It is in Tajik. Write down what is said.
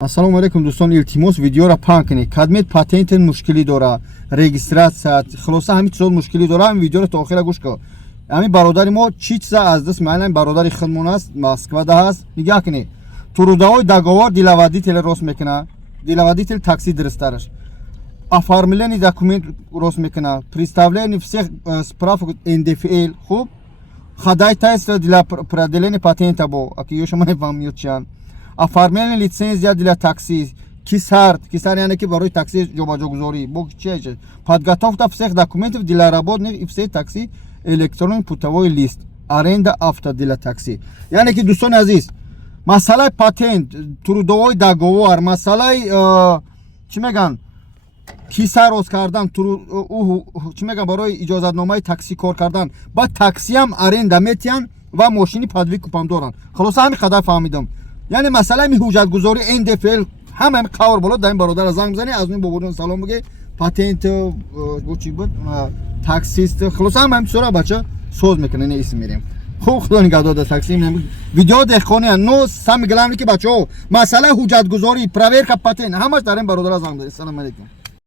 ассалому алайкум дӯстон, илтимос видеоро паҳн кунед. Кадмет патент мушкилӣ дора, регистратсия, хулоса ҳамин чизо мушкилӣ дора. Ҳамин видеоро то охира гӯш кун. Ҳамин бародари мо чӣ чиза аз даст меояд, бародари худмон аст, Москвада ҳаст. Нигоҳ кунед. Трудовой договор деловодитель рост мекуна. Деловодитель такси дурустараш. Оформление документ рост мекуна. Представление всех справок НДФЛ. Хуб. Ходатайство для продления патента бо. Аки ё шумо нефаҳмед чиан. Оформление лицензия для такси. Кисарт яъне ки барои такси ҷобаҷогузорӣ. Бо чи? Подготовка всех документов для работы и все такси, электронный путевой лист. Аренда авто для такси. Яъне ки дӯстони азиз, масъалаи патент, трудовой договор, масъалаи чӣ мегӯянд, киса рост кардан, чӣ мегӯянд, барои иҷозатномаи такси кор кардан, ба таксиам аренда метиҳанд ва мошини подвикупам доранд. Хулоса ҳамин қадар фаҳмидам. Яъне масъалаи ҳуҷҷатгузорӣ НДФЛ ҳамаи қавр болот. Дар ин бародар занг бизанед, аз ин бобурдон салом бигӯед. Патент бо чӣ буд, таксист, хулоса ҳамаи чизора бача соз мекунад. Не исм мерем. Хуб, худо нигоҳдор дар такси. Видео дехони но сами главне ки бачаҳо масъалаи ҳуҷҷатгузорӣ, проверка патент ҳамаш дар ин бародар занг бизанед. Ассалому алайкум.